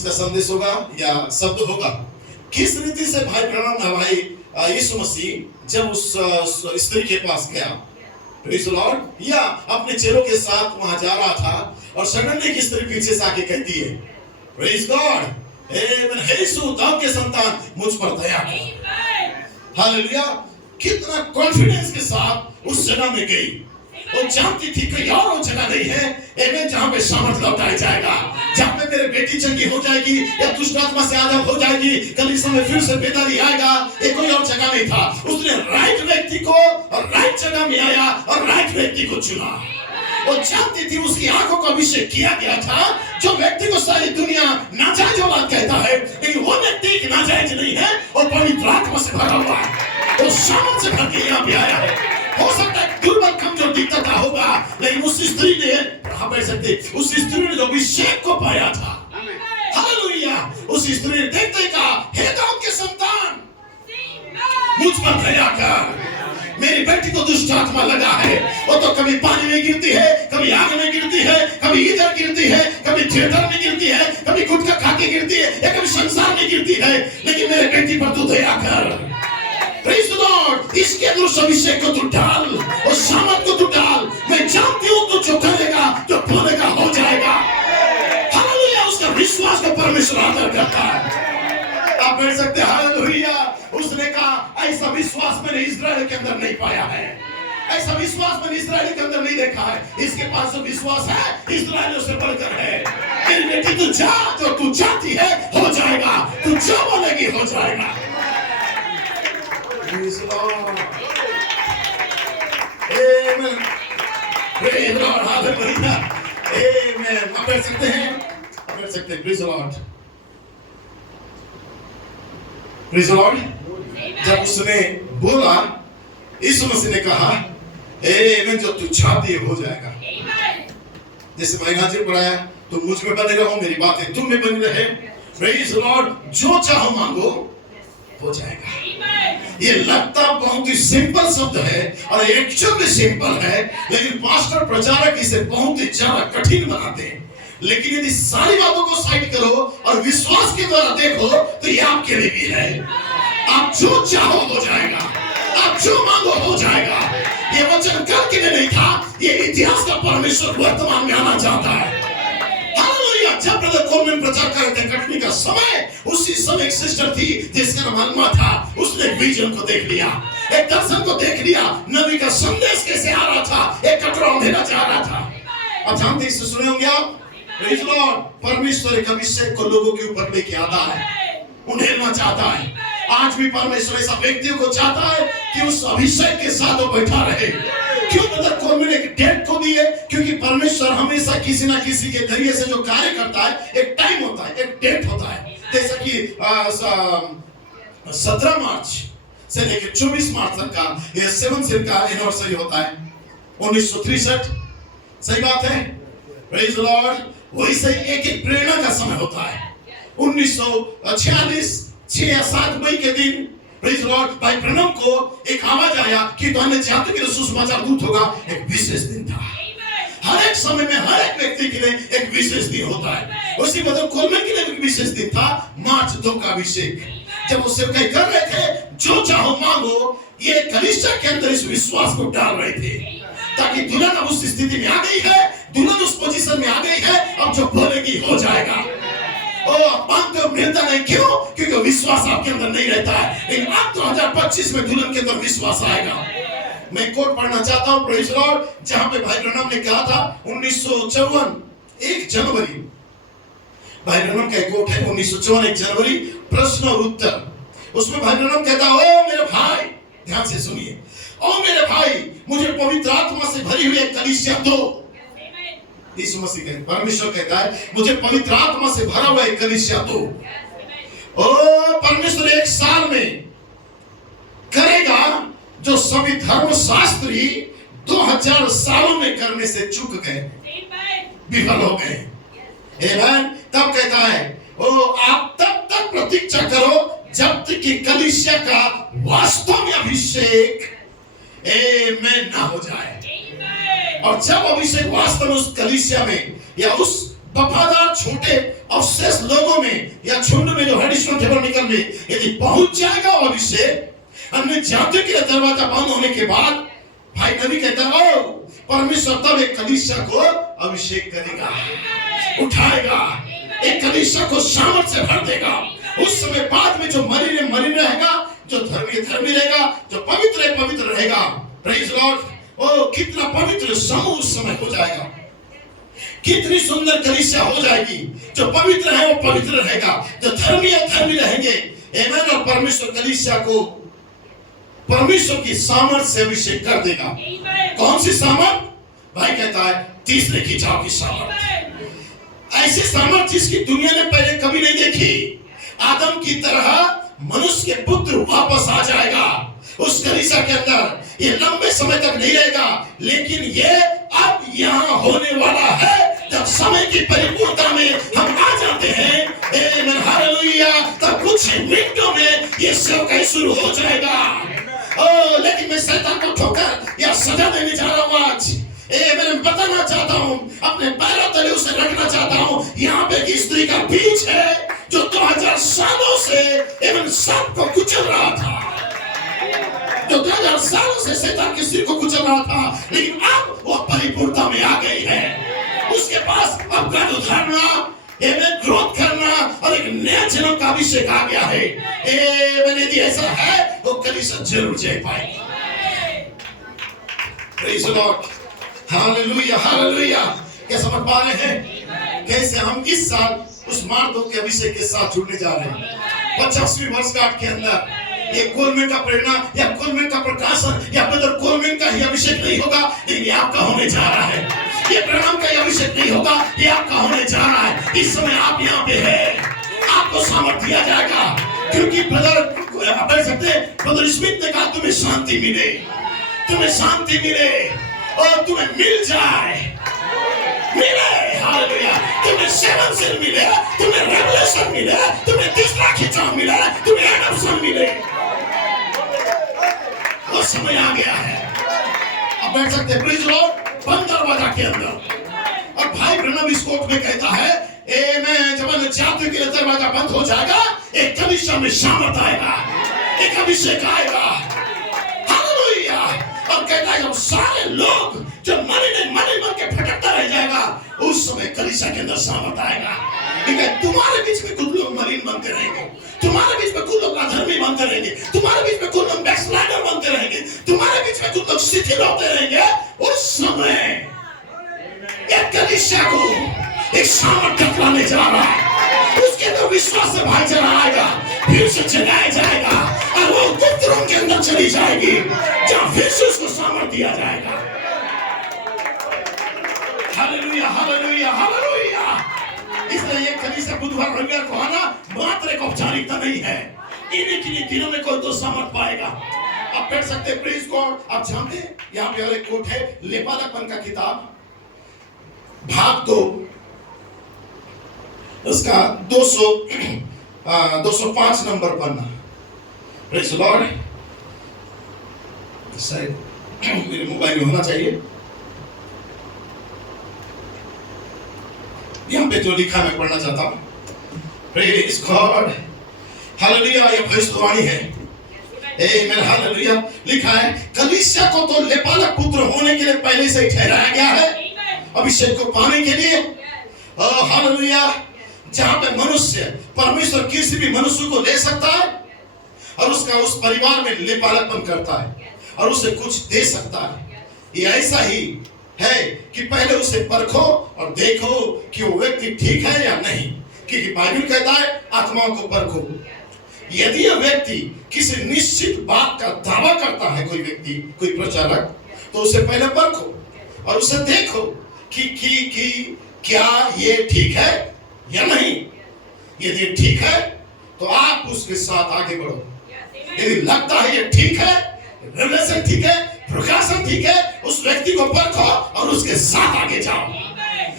इसका संदेश होगा या शब्द होगा। किस रीति से भाई ब्रह्म भाई यीशु मसीह जब उस स्त्री के पास गया, प्रेज़ द लॉर्ड, या अपने चेलों के साथ वहां जा रहा था और सडनली की स्त्री पीछे से आके कहती है, प्रेज़ गॉड, हे यीशु दाऊद के संतान मुझ पर दया कर। हालेलुया। कितना कॉन्फिडेंस के साथ उस जगह में गई। वो जानती थी कि यार वो जगह नहीं है एमें जहां पे सामर्थ लौटाया जाएगा, जहां पे मेरे बेटी चंगी हो जाएगी या दुष्ट आत्मा से आजाद हो जाएगी, कल इस समय फिर से बेदारी आएगा। ये कोई और जगह नहीं था। उसने राइट व्यक्ति को और राइट जगह में आया और राइट व्यक्ति को चुना। वो जानती थी उसकी आंखों का अभिषेक किया गया था। जो व्यक्ति को सारी दुनिया नाजायज औलाद कहता है, लेकिन वो व्यक्ति एक नाजायज नहीं है, वो पवित्र आत्मा से भरा हुआ है, वो सामर्थ से भर के यहाँ पे आया है। हो सकता है दुर्बल कमजोर दिखता था होगा, लेकिन उस स्त्री ने, हम कह सकते, उस स्त्री ने जो अभिषेक को पाया था, हालेलुया, उस स्त्री ने देखते कहा, हे दाऊद के संतान मुझ पर दया कर, मेरी बेटी को दुष्ट आत्मा लगा है। वो तो कभी पानी में गिरती है, कभी आग में गिरती है, कभी इधर गिरती है, कभी थिएटर में गिरती है, कभी गुटखा खा के गिरती है, या कभी संसार में गिरती है, लेकिन मेरे बेटी पर तू दया कर। Praise the Lord. इसके अंदर अभिषेक को तू डाल और सामर्थ को तू डाल। मैं जानती हूँ तू जो करेगा, जो बोलेगा हो जाएगा। हालेलुया। उसका विश्वास को परमेश्वर आदर करता है। आप कह सकते हैं हालेलुया। उसने कहा ऐसा विश्वास मैंने इस्राएल के अंदर नहीं पाया है, ऐसा विश्वास मैंने इस्राएल के अंदर नहीं देखा है। इसके पास जो विश्वास है इस्राएलियों से बढ़कर है। मेरी बेटी तू जा, जो तू चाहती है हो जाएगा, तू जो बोलेगी हो जाएगा। Praise the Lord. Amen. Praise the Lord. Hallelujah. Amen. आप कर सकते हैं? आप कर सकते हैं? Praise the Lord. Praise the Lord. जब उसने बोला, यीशु मसीह ने कहा, Amen, जो तू चाहती है हो जाएगा। जैसे भाई हाजिर पढ़ाया, तुम मुझ में बने रहो, मेरी बातें तुम में बनी रहे। Praise the Lord. जो चाहो मांगो हो जाएगा। ये लगता बहुत ही सिंपल शब्द है और एक्चुअली सिंपल है, लेकिन पास्टर प्रचारक इसे बहुत ही ज्यादा कठिन बनाते हैं। लेकिन यदि सारी बातों को साइड करो और विश्वास के द्वारा देखो तो ये आपके लिए भी है। आप जो चाहो हो जाएगा, आप जो मांगो हो जाएगा। ये वचन कल के लिए नहीं था, ये इतिहास का परमेश्वर वर्तमान में आना चाहता है। जब ब्रदर कोलमैन प्रचार कर रहे थे कटनी का समय, उसी समय एक सिस्टर थी जिसका नाम अलमा था। उसने विजन को देख लिया, एक दर्शन को देख लिया, नबी का संदेश कैसे आ रहा था, एक कटोरा अंधेरा जा रहा था। अब जानते हैं, सुने होंगे आप, प्रेज़ लॉर्ड, परमेश्वर एक अभिषेक को लोगों के ऊपर लेके आता है, उन्हें चाहता है। आज भी परमेश्वर ऐसा व्यक्तियों को चाहता है कि उस अभिषेक के साथ वो बैठा रहे। क्यों ब्रदर कोलमैन एक डेट को दी है? क्योंकि परमेश्वर हमेशा किसी ना किसी के जरिए से जो कार्य करता है, एक टाइम होता है, एक डेट होता है। जैसा कि 17 मार्च से लेकर 24 मार्च तक का ये 7 सील का एनिवर्सरी होता है, 1963। सही बात है, प्रेज़ द लॉर्ड। वैसे एक एक प्रेरणा का समय होता है। 1946 6 या 7 मई के दिन, प्रेज़ लॉर्ड, भाई ब्रनम को एक आवाज आया कि तो हमें चाहते कि सुसमाचार दूत होगा। एक विशेष दिन था। हर एक समय में हर एक व्यक्ति के लिए एक विशेष दिन होता है। उसी मतलब कोलमैन के लिए एक विशेष दिन था, मार्च 2 का अभिषेक। जब वो सेवकाई कर रहे थे, जो चाहो मांगो, ये कलीसिया के अंदर इस विश्वास को डाल रहे थे ताकि दुल्हन अब उस स्थिति में आ गई है, दुल्हन उस पोजीशन में आ गई है, अब जो बोलेगी हो जाएगा। मांगते मिलता नहीं, क्यों? क्योंकि विश्वास आपके अंदर नहीं रहता है। लेकिन अब 2025 में दुल्हन के अंदर विश्वास आएगा। मैं कोट पढ़ना चाहता हूं, प्रेज़ लॉर्ड, जहां पे भाई ब्रनम ने कहा था 1954 1 जनवरी, भाई ब्रनम का कोट है 1954 1 जनवरी, प्रश्न और उत्तर। उसमें भाई ब्रनम कहता है, ओ मेरे भाई, ध्यान से सुनिए, ओ मेरे भाई, मुझे पवित्र आत्मा से भरी हुई एक कलीसिया दो। यीशु मसीह कहते, परमेश्वर कहता है, मुझे पवित्र आत्मा से भरा हुआ एक कलीसिया दो। ओ परमेश्वर 1 साल में करेगा जो सभी धर्मशास्त्री 2000 सालों में करने से चूक गए, विफल हो गए। आमीन। तब कहता है, ओ आप तब तक प्रतीक्षा करो जब तक कि कलीसिया का वास्तव में अभिषेक आमीन ना हो जाए। और जब अभिषेक वास्तव में उस कलीसिया में या उस वफादार छोटे अवशेष लोगों में या झुंड में जो हेडिशन टेबल निकल में यदि पहुंच जाएगा अभिषेक, अन्य जातियों के लिए दरवाजा बंद होने के बाद भाई नबी कहता है परमेश्वर तब एक कलीसिया को अभिषेक करेगा, उठाएगा, एक कलीसिया को सामर्थ से भर देगा। उस समय बाद में जो मरी रहेगा, जो धर्मी रहेगा, जो पवित्र रहेगा। Praise Lord. ओ कितना पवित्र समूह उस समय हो जाएगा, कितनी सुंदर कलीसिया हो जाएगी। जो पवित्र है वो पवित्र रहेगा, जो धर्मी है धर्मी रहेंगे। आमीन। और परमेश्वर कलीसिया को परमेश्वर की सामर्थ से अभिषेक कर देगा। कौन सी सामर्थ? भाई कहता है तीसरे खिंचाव की सामर्थ। ऐसी सामर्थ जिसकी दुनिया ने पहले कभी नहीं देखी। आदम की तरह मनुष्य के पुत्र वापस आ जाएगा उस कलीसिया के अंदर। ये लंबे समय तक नहीं रहेगा, लेकिन ये अब यहाँ होने वाला है। जब समय की परिपूर्णता में हम आ जाते हैं, आमीन हालेलुया, तब कुछ मिनटों में ये सेवकाई शुरू हो जाएगा। लेकिन मैं शैतान को ठोकर या सजा देने जा रहा हूँ आज। मैं बताना चाहता हूँ, अपने पैरों तले उसे रखना चाहता हूँ। यहाँ पे एक स्त्री का बीज है जो 2000 सालों से सबको कुचल रहा था, जो 2000 सालों से शैतान की स्त्री को कुचल रहा था, लेकिन अब वो परिपूर्णता में आ गई है। उसके पास अब गद उठाना, ग्रोथ करना और एक नया जन्म का अभिषेक आ गया है। मैंने यदि ऐसा है तो कलीसिया जरूर जीत पाएगी। Praise the Lord. Hallelujah hallelujah. क्या समझ पा रहे हैं कैसे हम इस साल उस मार्दों के अभिषेक के साथ जुड़ने जा रहे हैं? 50वीं वर्षगांठ के अंदर ये कोलमेन का प्रेरणा या कोलमेन का प्रकाशन या ब्रदर कोलमेन का ही अभिषेक नहीं होगा, लेकिन ये आपका होने जा रहा है। ये प्रणाम का अभिषेक नहीं होगा, ये आपका होने जा रहा है। इस समय आप यहाँ पे हैं, आपको सामर्थ दिया जाएगा, क्योंकि ब्रदर कह सकते ब्रदर स्मिथ ने कहा तुम्हें शांति मिले, तुम्हें शांति मिले और तुम्हें मिल जाए, मिले। हालेलुया। तुम्हें सेवन सील मिले, तुम्हें रेवलेशन मिले, तुम्हें तीसरा खिंचाव मिले, तुम्हें एडॉप्शन मिले। वो समय आ गया है। अब बैठ सकते हैं प्लीज लॉर्ड बंद दरवाजा के अंदर। और भाई ब्रनम इस कोट में कहता है मैं जब जातियों के लिए दरवाजा बंद हो जाएगा, एक कलीसिया में सामर्थ आएगा, एक अभिषेक आएगा। हालेलुया। और कहता है जब सारे लोग जो मन के भटकता रह जाएगा, उस समय कलीसिया के अंदर सामर्थ आएगा। तुम्हारे बीच में कुछ लोग मलिन बनते रहेंगे, तुम्हारे बीच में कुछ लोग अधर्मी बनते रहेंगे, तुम्हारे बीच में कुछ लोग बैकस्लाइडर बनते रहेंगे, तुम्हारे बीच में कुछ लोग शिथिल होते रहेंगे। उस समय एक कलीसिया को एक सामर्थ लाने जा रहा है, उसके अंदर विश्वास से भाईचारा आएगा, फिर से जगाया जाएगा और वो गुप्त रूम के अंदर चली जाएगी जहां फिर से उसको सामर्थ दिया जाएगा। Hallelujah hallelujah hallelujah. इसलिए ये कलीसिया बुधवार रविवार को आना मात्र एक औपचारिकता नहीं है, इन्हीं दिनों में कोई तो सामर्थ पाएगा। आप बैठ सकते हैं प्लीज गॉड। आप जानते हैं यहाँ पे और एक कोट है लेपालापन का किताब भाग 2 उसका 205 number Panna. Praise the Lord. शायद मेरे मोबाइल में होना चाहिए। यहाँ पे जो लिखा मैं पढ़ना चाहता हूँ। Praise God. हालेलुया। ये भविष्यवाणी है। आमीन हालेलुया। लिखा है कलीसिया को तो लेपालक पुत्र होने के लिए पहले से ही ठहराया गया है, अभिषेक को पाने के लिए। हालेलुया। जहां पे मनुष्य परमेश्वर किसी भी मनुष्य को ले सकता है और उसका उस परिवार में लेपालकपन करता है और उसे कुछ दे सकता है। ये ऐसा ही है कि पहले उसे परखो और देखो कि वो व्यक्ति ठीक है या नहीं, क्योंकि बाइबल कहता है आत्माओं को परखो। यदि यह व्यक्ति किसी निश्चित बात का दावा करता है, कोई व्यक्ति कोई प्रचारक, तो उसे पहले परखो और उसे देखो कि क्या ये ठीक है या नहीं। यदि ठीक है तो आप उसके साथ आगे बढ़ो। यदि लगता है ये ठीक है, रिलेशन ठीक है, प्रकाशन ठीक है, उस व्यक्ति को परखो और उसके साथ आगे जाओ।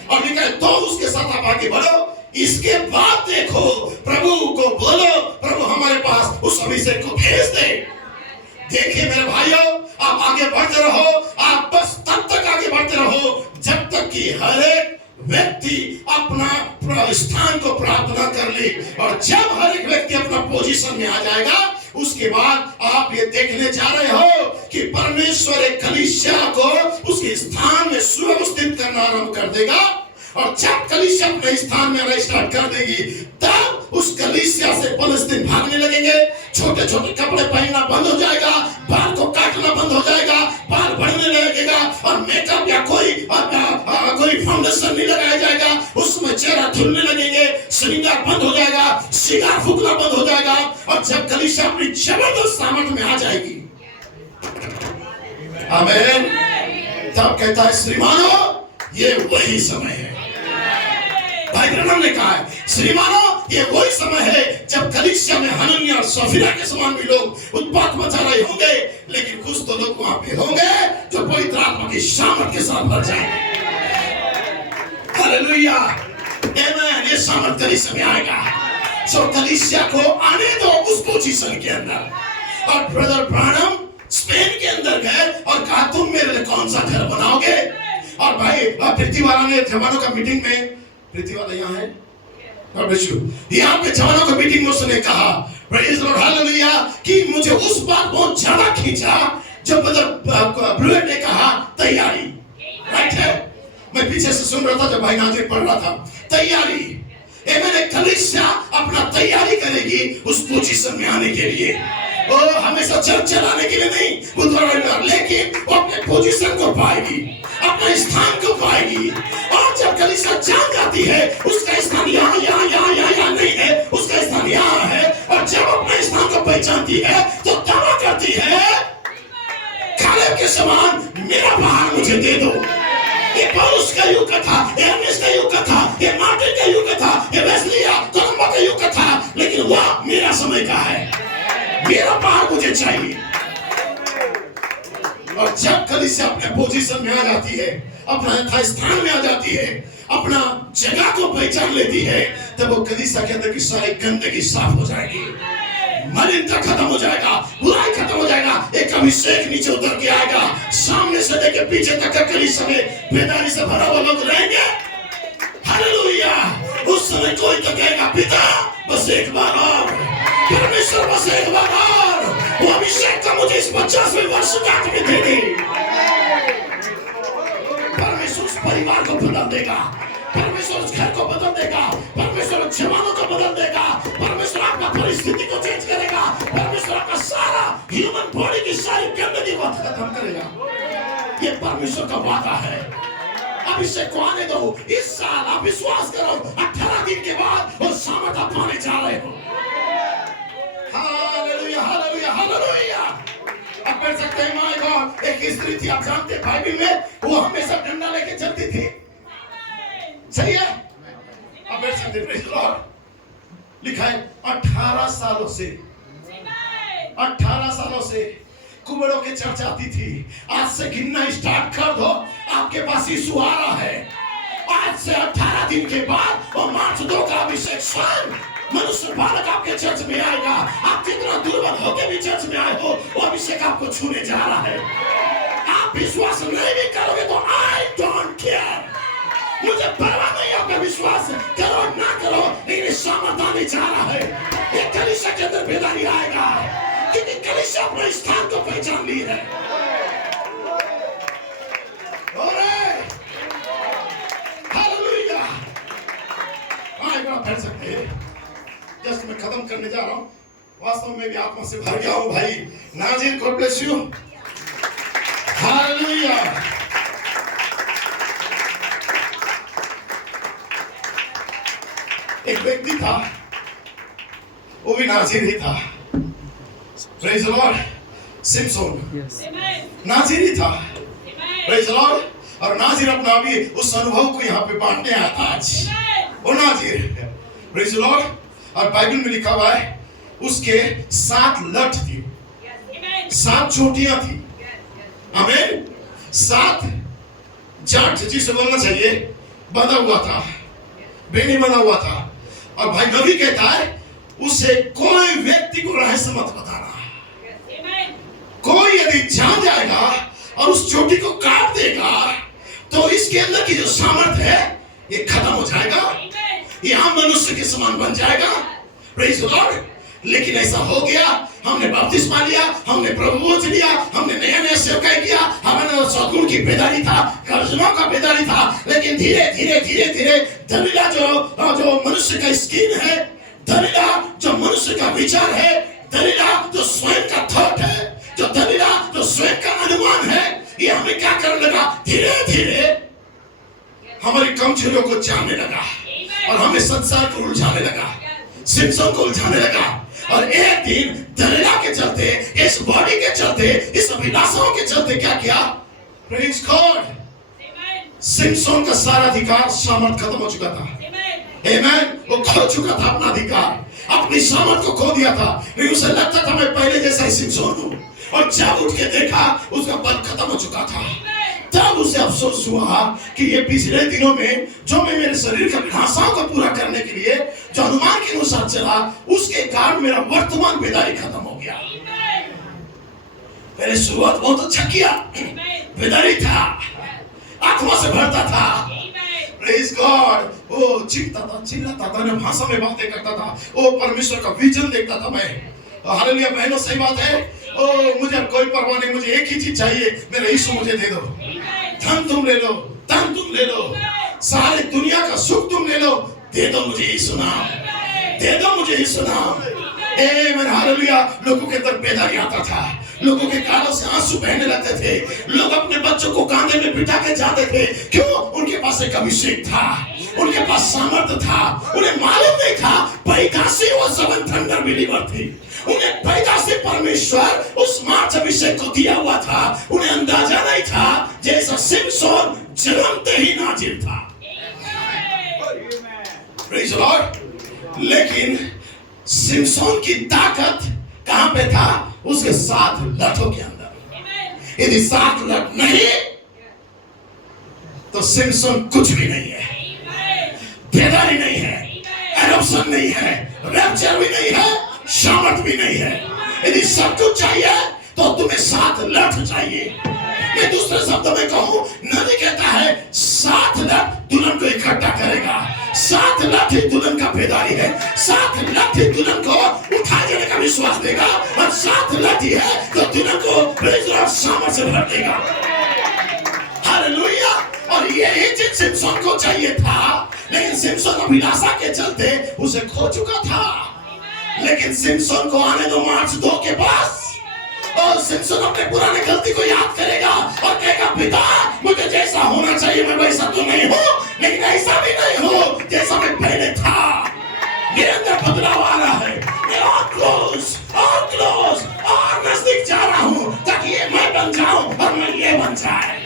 और लिखा है तो उसके साथ आप आगे बढ़ो। इसके बाद देखो, प्रभु को बोलो प्रभु हमारे पास उस अभिषेक को भेज दे। देखिए मेरे भाइयों, आप आगे बढ़ते रहो, आप बस तब तक आगे बढ़ते रहो जब तक कि हर एक व्यक्ति अपना स्थान को प्राप्त न कर ले। और जब हर एक व्यक्ति अपना पोजीशन में आ जाएगा, उसके बाद आप ये देखने जा रहे हो कि परमेश्वर एक कलीसिया को उसके स्थान में सुव्यवस्थित करना आरंभ कर देगा। और जब कलीसिया अपने स्थान में आना स्टार्ट कर देगी, तब उस कलीसिया से पलस्तीन भागने लगेंगे। छोटे छोटे कपड़े पहनना बंद हो जाएगा, बाल को काटना बंद हो जाएगा, बाल बढ़ने लगेगा, और मेकअप या कोई फाउंडेशन नहीं लगाया जाएगा। उसमें चेहरा धुलने लगेंगे, श्रृंगार बंद हो जाएगा, सिगार फूकना बंद हो जाएगा। और जब कलीसिया अपनी जबरदस्त सामर्थ में आ जाएगी, आमीन, तब कहता है श्रीमानो ये वही समय है। भाई ब्रह्म ने कहा है श्रीमानो ये वही समय है जब कलीसिया में हनन्याह और सफीरा के समान भी लोग उत्पात मचा रहे होंगे, लेकिन कुछ तो लोग वहां पे होंगे जो पवित्र आत्मा की सामर्थ के साथ भर जाएंगे। हालेलुया, आमीन। ये सामर्थ कलीसिया में आएगा। सो कलीसिया को आने दो उस पोजीशन के अंदर। और ब्रदर ब्रानम स्पेन के अंदर गए और कहा तुम मेरे लिए कौन सा घर बनाओगे। और भाई पृथ्वीवाला ने जवानों का मीटिंग में, पृथ्वीवाला यहाँ है, यहाँ पे जवानों का मीटिंग में उसने कहा प्रेज़ द लॉर्ड हालेलुया कि मुझे उस बात बहुत ज्यादा खींचा जब ब्रदर ब्रूएट ने कहा तैयारी। राइट है, मैं पीछे से सुन रहा था जब भाई नाजिर पढ़ रहा था, तैयारी। मैंने कलीसिया अपना तैयारी करेगी उस पोजीशन में आने के लिए। वो हमेशा चर्च चलाने के लिए नहीं, बुधवार, लेकिन वो अपने पोजीशन को पाएगी, अपने स्थान को पाएगी। और जब कलीसिया जान जाती है उसका स्थान यहाँ यहाँ यहाँ यहाँ यहाँ नहीं है, उसका स्थान यहाँ है, और जब अपने स्थान को पहचानती है तो दावा करती है कालेब के समान मेरा भाग मुझे दे दो। ये पौलुस का युग का था, ये एर्नेस्ट का युग का था, ये मार्टिन का युग का था, ये वेस्ली कोलंबो का युग का था, लेकिन वह मेरा समय का है, मेरा भाग मुझे चाहिए। और जब कलीसिया अपने पोजीशन में आ जाती है, अपना यथा स्थान में आ जाती है, अपना जगह को पहचान लेती है, तब वो कलीसिया के अंदर की सारी गंदगी साफ हो जाएगी, मलिनता खत्म हो जाएगा, बुराई खत्म हो जाएगा, एक अभिषेक नीचे उतर के आएगा। सामने से लेकर पीछे तक का कलीसिया में बेदारी से भरा हुआ लोग रहेंगे। हालेलुया, उस समय कोई तो कहेगा पिता बस एक बार और, परमेश्वर बस एक बार और, वो अभिषेक का मुझे इस 50वें वर्षगांठ में दे दे। परमेश्वर उस परिवार को बदल देगा, परमेश्वर उस घर को बदल देगा, परमेश्वर जवानों को बदल देगा, परमेश्वर आपका परिस्थिति को चेंज करेगा, परमेश्वर आपका सारा ह्यूमन बॉडी की सारी गंदगी को खत्म करेगा। ये परमेश्वर का वादा है। अभिषेक को आने दो, इस साल आप विश्वास करो 18 दिन के बाद वो सामर्थ आप पाने जा रहे हो। Hallelujah hallelujah hallelujah. अब पढ़ सकते हैं माय गॉड, एक स्त्री थी, आप जानते हैं बाइबल में, वो हमेशा डंडा लेके चलती थी, सही है। अब पढ़ सकते हैं, प्रेज़ द लॉर्ड, लिखा है 18 सालों से कुबड़ों के चर्च आती थी। आज से गिनना स्टार्ट कर दो, आपके पास यीशु आ रहा है। आज से 18 दिन के बाद वो मार्च 2 का अभिषेक स्वयं मनुष्य बालक आपके चर्च में आएगा। आप जितना दुर्बल होकर भी चर्च में आए हो, वो अभिषेक आपको छूने जा रहा है। आप विश्वास नहीं भी करोगे तो आई डोंट केयर, मुझे परवाह नहीं, आपका विश्वास करो ना करो, लेकिन सामर्थ आने जा रहा है। ये कलीसिया के अंदर बेदारी आएगा, क्योंकि कलीसिया अपने स्थान को पहचान ली है। हालेलुया, पढ़ सकते हैं। जस्ट मैं खत्म करने जा रहा हूँ, वास्तव में भी आत्मा से भर गया हूँ भाई। नाजिर गॉड ब्लेस यू। हालेलुया। एक व्यक्ति था, वो भी नाजिर ही था, प्रेज़ द लॉर्ड, सिमसोन नाजिर ही था, प्रेज़ द लॉर्ड। और नाजिर अपना भी उस अनुभव को यहाँ पे बांटने आया था आज, वो नाजिर, प्रेज़ द लॉर्ड। और बाइबल में लिखा हुआ है उसके 7 लठ थी, 7 चोटियां थी, आमीन, 7 जाट, जिसे बोलना चाहिए, बंधा हुआ था, बेनी बना हुआ था। और भाई नबी कहता है उसे कोई व्यक्ति को रहस्य मत बताना। कोई यदि जान जाएगा और उस चोटी को काट देगा तो इसके अंदर की जो सामर्थ है ये खत्म हो जाएगा। ये आम मनुष्य के समान बन जाएगा। Praise the Lord. लेकिन ऐसा हो गया, हमने बपतिस्मा लिया, हमने प्रभु बोझ लिया, हमने नया नया सेवकाई किया, हमारे सद्गुण की बेदारी था, कर्जों का बेदारी था, लेकिन धीरे धीरे धीरे धीरे दलीला जो मनुष्य का स्किन है, दलीला जो मनुष्य का विचार है, दलीला जो स्वयं का थॉट है, जो दलीला जो स्वयं का अनुमान है, ये हमें क्या करने लगा, धीरे धीरे हमारी कमजोरियों को जानने लगा और हमें संसार को उलझाने लगा, सिमसोन को उलझाने लगा। और एक दिन दलीला के चलते, इस बॉडी के चलते, इस अभिलाषाओं के चलते क्या किया, प्रेज गॉड, सिमसोन का सारा अधिकार सामर्थ खत्म हो चुका था। आमेन। वो खो चुका था अपना अधिकार, अपनी सामर्थ को खो दिया था। लेकिन उसे लगता था मैं पहले जैसा ही सिमसोन हूं, और जब उठ के देखा उसका बल खत्म हो चुका था। तब उसे अफसोस हुआ कि ये पिछले दिनों में जो मैं मेरे शरीर की अभिलाषाओं को पूरा करने के लिए जो अनुमान के अनुसार चला, उसके कारण मेरा वर्तमान बेदारी खत्म हो गया। पहले शुरुआत बहुत अच्छा किया, बेदारी था, आत्मा से भरता था, प्रेज गॉड, वो चिल्लाता था, चिल्लाता था, ना भाषा में बातें करता था, वो परमेश्वर का विजन देखता था मैं। हालेलुया बहनों, सही बात है। ओ मुझे कोई परवाह नहीं, मुझे एक ही चीज चाहिए, मेरा यीशु मुझे दे दो। धन तुम ले लो, धन तुम ले लो, सारी दुनिया का सुख तुम ले लो, दे दो मुझे यीशु नाम, दे दो मुझे यीशु नाम। Amen hallelujah. लोगों के अंदर बेदारी आता था, लोगों के कानों से आंसू बहने लगते थे, लोग अपने बच्चों को कांधे में बिठा के जाते थे। क्यों? उनके पास एक अभिषेक था, उनके पास सामर्थ्य था। उन्हें मालूम नहीं था पैदा से वो सेवन थंडर बिलीवर थी, उन्हें पैदा से परमेश्वर उस मार्च अभिषेक को दिया हुआ था। उन्हें अंदाजा नहीं था जैसा सिमसोन जन्मते ही नाजिर था। Praise the Lord. लेकिन सिमसोन की ताकत कहां पे था? उसके 7 लठों के अंदर। यदि 7 लठ नहीं तो सिमसोन कुछ भी नहीं है, बेदारी नहीं है, एडॉप्शन नहीं है, रैप्चर भी नहीं है, सामर्थ भी नहीं है। यदि सब कुछ चाहिए तो तुम्हें 7 लठ चाहिए। मैं दूसरे शब्दों में कहूं, नबी कहता है 7 लठ दुल्हन को इकट्ठा करेगा। 7 लठ ही दुल्हन का बेदारी है, 7 लठ ही दुल्हन को उठा देने का विश्वास देगा, और 7 लठ ही है तो दुल्हन को सामर्थ से भर देगा। हालेलुया। और यही चीज सिमसोन को चाहिए था, लेकिन सिमसोन अभिलाषा के चलते उसे खो चुका था। लेकिन सिमसोन को आने दो मार्च 2 के पास, और सिमसोन अपने पुराने गलती को याद करेगा और कहेगा, पिता मुझे जैसा होना चाहिए मैं वैसा तो नहीं हूँ, लेकिन ऐसा भी नहीं हूँ जैसा मैं पहले था। मेरे अंदर बदलाव आ रहा है, मैं और क्लोज और नजदीक जा रहा हूँ, ताकि ये मैं बन जाऊं और मैं ये बन जाए।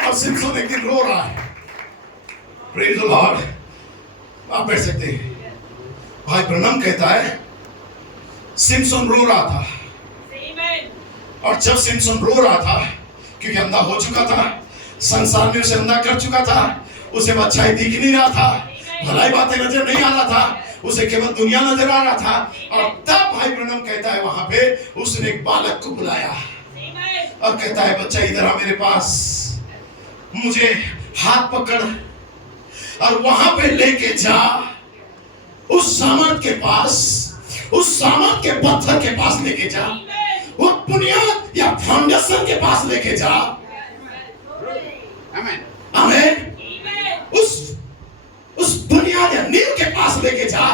और सिमसोन एक दिन रो रहा है। Praise the Lord. आप बैठ सकते हैं। भाई ब्रनम कहता है सिमसोन रो रहा था, और जब सिमसोन रो रहा था क्योंकि अंधा हो चुका था, संसार में उसे अंधा कर चुका था, उसे अच्छाई दिख नहीं रहा था, भलाई बातें नजर नहीं आ रहा था, उसे केवल दुनिया नजर आ रहा था। और तब भाई ब्रनम कहता है वहां पे उसने एक बालक को बुलाया और कहता है, बच्चा इधर आ मेरे पास, मुझे हाथ पकड़ और वहां पे लेके जा, उस सामर्थ के पास, उस सामर्थ के पत्थर के पास लेके जा, वो बुनियाद या फाउंडेशन के पास लेके जा। आमीन। उस बुनियाद या नींव के पास लेके जा,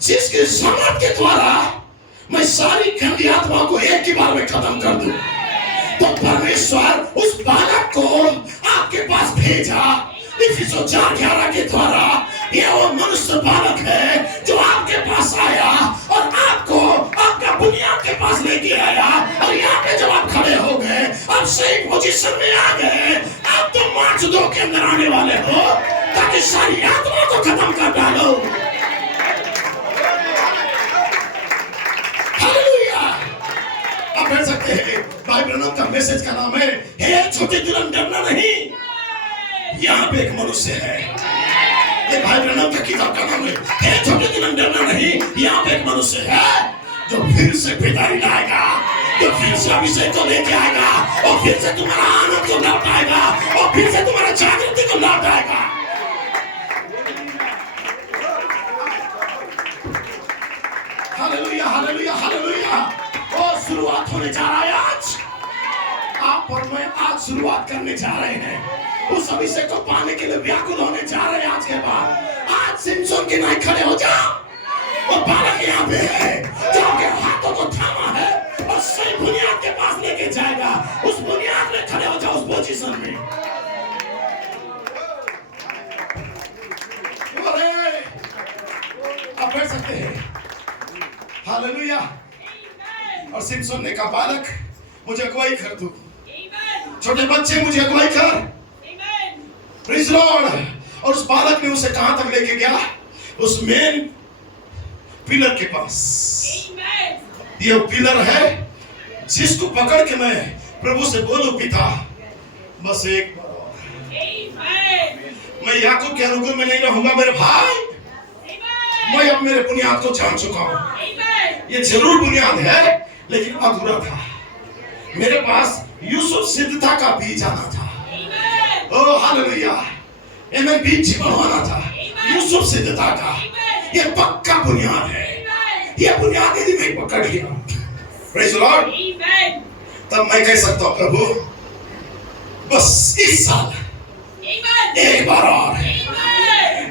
जिसके सामर्थ के द्वारा मैं सारी गंदी आत्मा को एक ही बार में खत्म कर दूं। तो परमेश्वर उस बालक को आपके पास भेजा। इफिसियों 4:11 के द्वारा ये वो मनुष्य बालक है जो आपके पास आया और आपको आपका बुनियाद के पास लेके आया, और यहाँ पे जब आप खड़े हो गए, आप सही पोजीशन में आ गए, आप तो मार्च 2 के अंदर आने वाले हो, ताकि सारी आत्मा को खत्म कर डालो। हालेलुया। आप बैठ सकते हैं। भाई ब्रनम का मैसेज का नाम है, हे छोटे दुल्हन डरना नहीं। यहाँ पे एक मनुष्य है, ये भाई ब्रनम का किताब का नाम है, हे छोटे दुल्हन डरना नहीं। यहाँ पे एक मनुष्य है जो फिर से बेदारी लाएगा, जो फिर से अभिषेक को लेके आएगा, और फिर से तुम्हारा आनंद को लौट आएगा, और फिर से तुम्हारा जागृति को लौट आएगा। Hallelujah, hallelujah, hallelujah. और शुरुआत होने जा रहा है आज। आप और मैं आज शुरुआत करने जा रहे हैं। उस अभिषेक को पाने के लिए व्याकुल होने जा रहे हैं आज के बाद। आज सिमसोन के नाई खड़े हो जाओ, और बालक यहाँ पे है जो आपके हाथों को थामा है और सही बुनियाद के पास लेके जाएगा। उस बुनियाद में खड़े हो जाओ, उस पोजीशन में। आप बैठ सकते हैं। हालेलुया। और सिमसोन ने कहा, बालक मुझे अगुवाई कर दो, छोटे बच्चे मुझे अगुवाई कर। Praise Lord. और उस बालक ने उसे कहां तक लेके गया? उस मेन पिलर के पास। ये पिलर है जिसको पकड़ के मैं प्रभु से बोलूं, पिता बस एक बार मैं याकूब के अनुकूल में नहीं रहूंगा मेरे भाई। मैं अब मेरे बुनियाद को जान चुका हूं। ये जरूर बुनियाद है लेकिन अधूरा था। मेरे पास यूसुफ सिद्धता का बीज आना था। Oh hallelujah. मैं बीज बढ़वाना था यूसुफ सिद्धता का। ये पक्का बुनियाद है। ये बुनियाद यदि मैं पकड़ लिया, प्रेज़ लॉर्ड, तब मैं कह सकता हूं प्रभु बस इस साल एक बार और,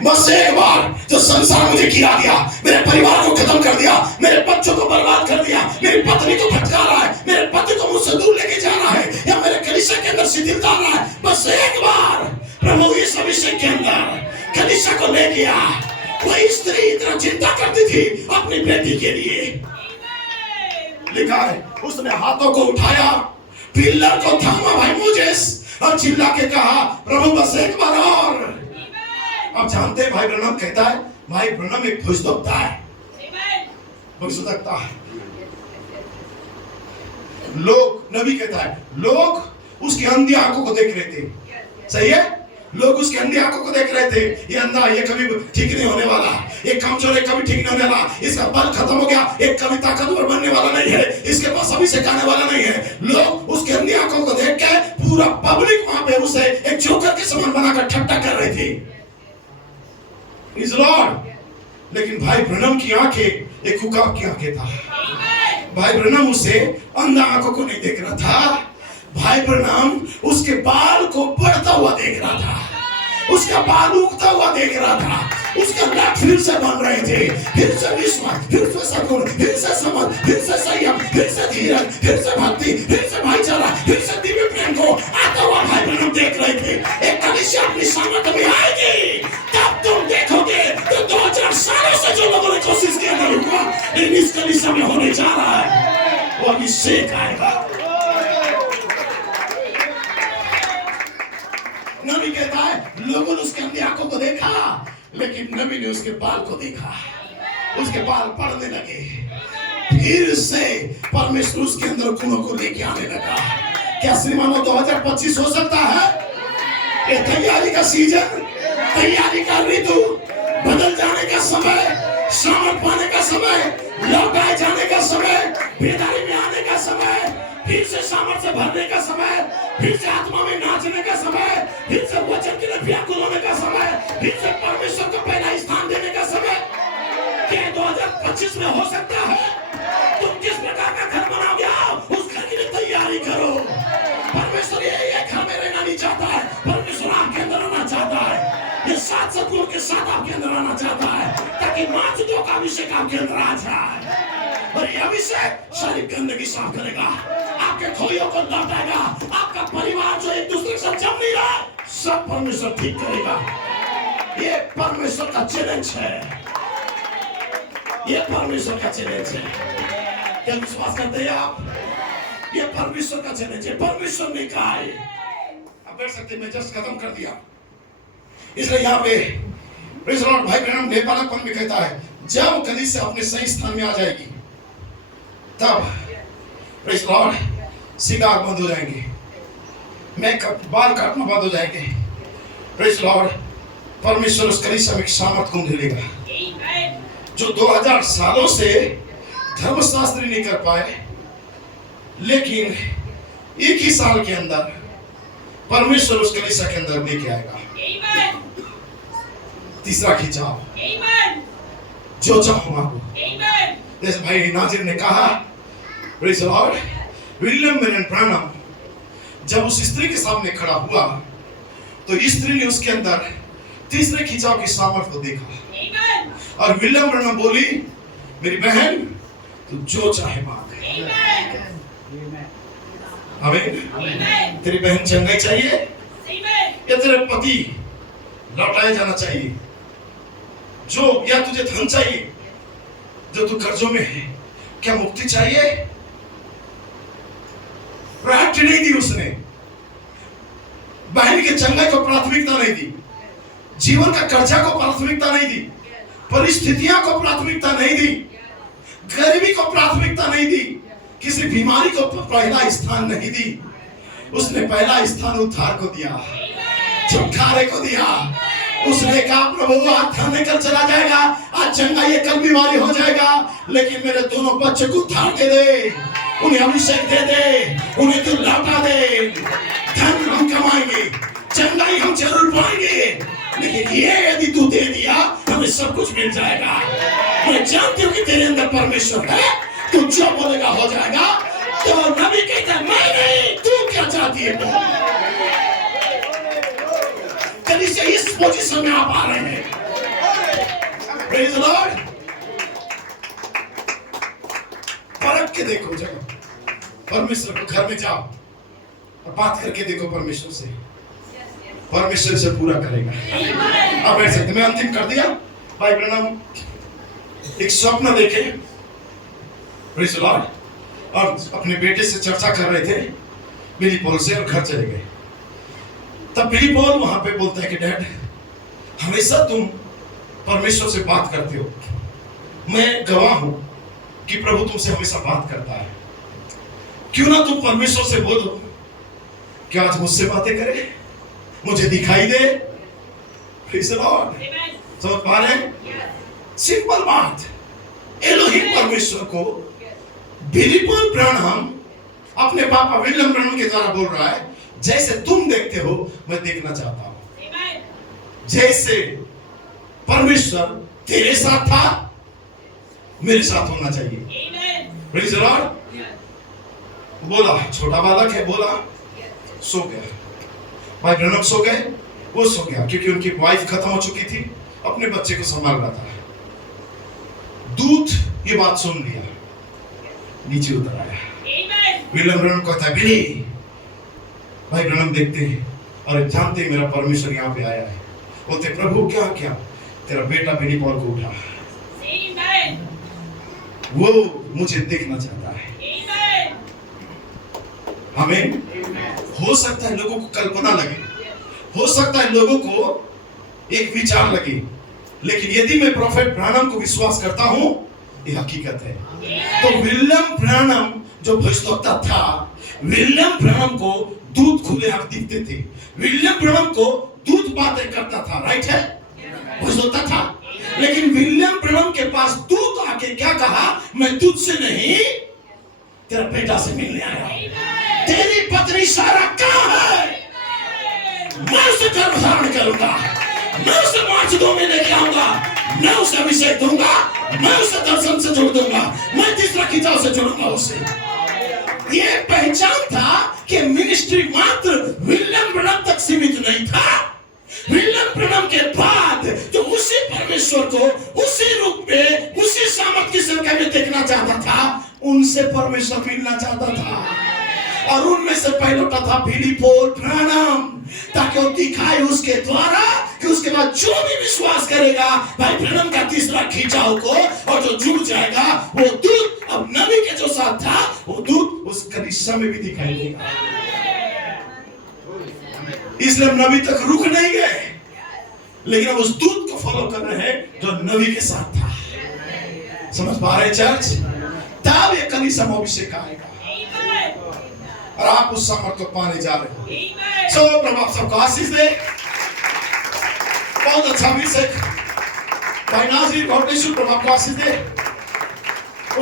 बस एक बार। जो संसार मुझे गिरा दिया, मेरे परिवार को खत्म कर दिया, मेरे बच्चों को बर्बाद कर दिया, मेरी पत्नी को भटका रहा है, मेरे पति को मुझसे दूर लेके जा रहा है, या मेरे कलीसिया के अंदर शिथिलता आ रहा है, बस एक बार प्रभु इस अभिषेक के अंदर कलीसिया को ले गया। वही स्त्री इतना चिंता करती थी अपनी बेटी के लिए। लिखा है उसने हाथों को उठाया, पिलर को थामा भाई मोजेस, और चिल्ला के कहा, प्रभु बस एक बार और। अब जानते हैं भाई ब्रनम कहता है, भाई ब्रनम एक भुजदकता है, भुजदकता है। लोग, नबी कहता है, लोग उसकी अंधी आंखों को देख रहे थे। सही है, लोग उसकी अंधी आंखों को देख रहे थे। ये अंधा, ये कभी ठीक नहीं होने वाला, ये कमजोर है, कभी ठीक नहीं होने वाला, इसका बल खत्म हो गया, एक कभी ताकतवर बनने वाला नहीं है, इसके पास अभी से आने वाला नहीं है। लोग उसकी अंधी आंखों को देख के पूरा पब्लिक वहां पे उसे एक जोकर के समान बनाकर ठट्टा कर रही थी। इस लॉर्ड। लेकिन भाई ब्रनम की आंखें एक उकाब की आंखें था। भाई ब्रनम उसे अंधा आंखों को नहीं देख रहा था। भाई ब्रनम उसके बाल को बढ़ता हुआ देख रहा था, उसका बाल उगता हुआ देख रहा था। उसके लट फिर से बन रहे थे, फिर से विश्वास, फिर से सद्गुण, फिर से समझ, फिर से संयम, फिर से धीरज, फिर से भक्ति, फिर से भाईचारा, फिर से दिव्य प्रेम को आता हुआ भाई ब्रनम देख रहे थे। एक कलीसिया अपनी सामर्थ्य में आएगी, तब तुम देखोगे तो 2000 सालों से जो लोगों ने कोशिश किया नहीं हुआ, लेकिन इस कलीसिया में होने जा रहा है। वो अभिषेक आएगा। नबी कहता है लोगों ने उसके अंधी आंखों को देखा, लेकिन नबी ने उसके बाल को देखा। उसके बाल पड़ने लगे। फिर से परमेश्वर उसके अंदर गुणों को लेके आने लगा। क्या श्रीमानो 2025 हो सकता है? ये तैयारी का सीजन, तैयारी का ऋतु, बदल जाने का समय, सामर्थ पाने का समय, लौटाए जाने का समय, बेदारी में आने का समय, फिर से सामर्थ से भरने का समय, फिर से आत्मा में नाचने का समय, फिर से वचन के लिए व्याकुल होने का समय, फिर से परमेश्वर को पहला स्थान देने का समय। क्या 2025 में हो सकता है? तुम किस प्रकार का घर बनाओगे, उस घर के लिए तैयारी करो। परमेश्वर ये घर में रहना नहीं चाहता है, परमेश्वर आपके अंदर आना चाहता है। ये सात सद्गुणों के साथ आपके अंदर आना चाहता है, ताकि मानसिकों का अभिषेक आपके अंदर आ जाए। और ये अभिषेक सारी गंदगी साफ करेगा, आपके खोइयों को लौटाएगा, आपका परिवार जो एक दूसरे से जम नहीं रहा, सब परमेश्वर ठीक करेगा। ये परमेश्वर का चैलेंज है, ये परमेश्वर का चैलेंज है। क्या विश्वास करते हैं आप? ये परमेश्वर का चैलेंज है, परमेश्वर ने कहा है। अब बैठ सकते, मैं जस्ट खत्म कर दिया। इसलिए यहाँ पे प्रेज़ लॉर्ड भाई ब्रैनम नेपालपन में कहता है, जब कलीसिया अपने सही स्थान में आ जाएगी, तब प्रेज़ लॉर्ड सिगार बंद हो जाएंगे, मेकअप, बाल काटना बंद हो जाएंगे। प्रेज़ लॉर्ड परमेश्वर उस कलीसिया में सामर्थ को मिलेगा जो 2000 सालों से धर्मशास्त्री नहीं कर पाए, लेकिन एक ही साल के अंदर परमेश्वर उस कलीसिया के अंदर लेके आएगा। तीसरा खिंचाव, जो चाहो मांगो। जैसे भाई नाजिर ने कहा, praise the Lord, William Marion Branham जब उस स्त्री के सामने खड़ा हुआ तो स्त्री ने उसके अंदर तीसरे खिंचाव की सामर्थ्य को देखा और विलियम ब्रैनम बोली, मेरी बहन तू जो चाहे मांग। आमीन। तेरी बहन चंगाई चाहिए या तेरे पति लौटाया जाना चाहिए, जो या तुझे धन चाहिए जो तू कर्जों में है, क्या मुक्ति चाहिए? प्रायोरिटी नहीं दी उसने, बहन के चंगाई को प्राथमिकता नहीं दी, जीवन का कर्जा को प्राथमिकता नहीं दी, परिस्थितियां को प्राथमिकता नहीं दी, गरीबी को प्राथमिकता नहीं दी, किसी बीमारी को पहला स्थान नहीं दी। उसने पहला स्थान उद्धार को दिया, छुटकारे को दिया। उसने कहा, प्रभु आज धन निकल चला जाएगा, आज चंगाई कल बीमारी हो जाएगा, लेकिन मेरे दोनों बच्चे को उद्धार दे दे, उन्हें अभिषेक दे दे, उन्हें तू लौटा दे। धन हम कमाएंगे, चंगाई हम जरूर पाएंगे, लेकिन ये यदि तू दे दिया हमें सब कुछ मिल जाएगा। मैं जानती हूँ कि तेरे अंदर परमेश्वर है, तू जो बोलेगा हो जाएगा। तो नबी कहता है, मैं नहीं, तू क्या चाहती है? कलीसिया इस पोजीशन में आप आ रहे हैं। Praise the Lord. परख के देखो, जब परमेश्वर को घर में जाओ और बात करके देखो परमेश्वर से, परमेश्वर से पूरा करेगा। अब बैठ सकते, मैं अंतिम कर दिया। भाई ब्रैनम एक स्वप्न देखे, प्रेज़ द लॉर्ड, और अपने बेटे से चर्चा कर रहे थे बिली पॉल से, और घर चले गए। तब बिली पॉल वहां पे बोलता है कि डैड, हमेशा तुम परमेश्वर से बात करते हो, मैं गवाह हूं कि प्रभु तुमसे हमेशा बात करता है, क्यों ना तुम परमेश्वर से बोलो कि आज मुझसे बातें करे, मुझे दिखाई दे। Praise the Lord. समझ पा रहे हैं? सिंपल बात। एलोहिम परमेश्वर को बिली पॉल ब्रैनम अपने पापा विलियम ब्रैनम के द्वारा बोल रहा है, जैसे तुम देखते हो मैं देखना चाहता हूं। जैसे परमेश्वर तेरे साथ था, मेरे साथ होना चाहिए। Praise the Lord. बोला, छोटा बालक है, बोला, सो गया। भाई ब्रैनम सो गए, वो सो गया क्योंकि उनकी वाइफ खत्म हो चुकी थी, अपने बच्चे को संभाल रहा था। दूत ये बात सुन लिया, नीचे उतर आया। विलियम ब्रैनम कहता है, बिली। भाई ब्रैनम देखते हैं और जानते हैं मेरा परमेश्वर यहाँ पे आया है। बोलते, प्रभु क्या क्या? तेरा बेटा बिली पॉल को उठा, वो मुझे देखना चाहता है। आमीन। हो सकता है लोगों को कल्पना लगे, हो सकता है लोगों को एक विचार लगे, लेकिन यदि मैं प्रोफेट ब्रैनम को विश्वास करता हूं, ये हकीकत है। तो विलियम ब्रैनम जो भविष्यवक्ता था, विलियम ब्रैनम को दूत खुले आंख दिखते थे, विलियम ब्रैनम को दूत बातें करता था, राइट है, भविष्यवक्ता था। लेकिन विलियम ब्रैनम के पास दूत आके क्या कहा, मैं तुझसे नहीं तेरा बेटा से मिलने आया। तेरी पत्नी सारा कहाँ है? मैं उसे गर्भ धारण करूंगा, मैं उसे 5 दो में लेके आऊंगा, मैं उसे अभिषेक दूंगा, मैं उसे दर्शन से जोड़ दूंगा, मैं तीसरा खिंचाव से जोड़ूंगा उसे। ये पहचान था कि मिनिस्ट्री मात्र विलियम ब्रैनम तक सीमित नहीं था। विलियम ब्रैनम के बाद जो उसी परमेश्वर को उसी रूप में, उसी सामर्थ की संख्या में देखना चाहता था, उनसे परमेश्वर मिलना चाहता था। और उनमें से पहला था बिली पॉल ब्रैनम, ताकि वो दिखाए उसके द्वारा कि उसके बाद जो भी विश्वास करेगा भाई ब्रैनम का तीसरा खिंचाव को, और जो जुड़ जाएगा वो दूत अब नबी के जो साथ था, वो दूत उस कलीसिया में भी दिखाई देगा। इसलिए हम नबी तक रुक नहीं गए, लेकिन अब उस दूत को फॉलो कर रहे हैं जो नबी के साथ था। समझ पा रहे चर्च? तब ये कलीसिया में अभिषेक आएगा और आप उस सामर्थ्य को पाने जा रहे हो। सो प्रभु आप सबको आशीष दे। बहुत अच्छा अभिषेक भाई नाज़रीन, गॉड यीशु प्रभु आपको आशीष दे।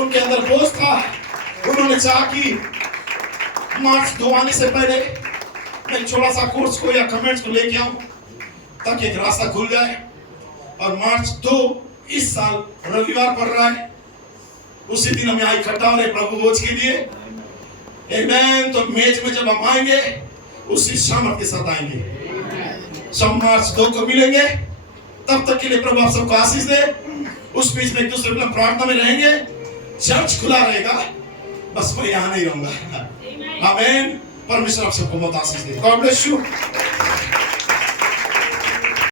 उनके अंदर जोश था, उन्होंने चाहा कि मार्च 2 आने से पहले मैं छोटा सा कोर्स को या कमेंट्स को लेके आऊं ताकि एक रास्ता खुल जाए। और मार्च 2 इस साल रविवार पड़ रहा है, उसी दिन हम यहाँ इकट्ठा हो रहे प्रभु भोज के लिए। आमेन। तो मेज में जब हम आएंगे उसी सामर्थ के साथ आएंगे। सब मार्च 2 को मिलेंगे। तब तक के लिए प्रभु आप सबको आशीष दे। उस बीच में एक दूसरे के प्रार्थना में रहेंगे। चर्च खुला रहेगा, बस मैं यहाँ नहीं रहूंगा। आमेन। परमेश्वर आप सबको बहुत आशीष दे। God bless you.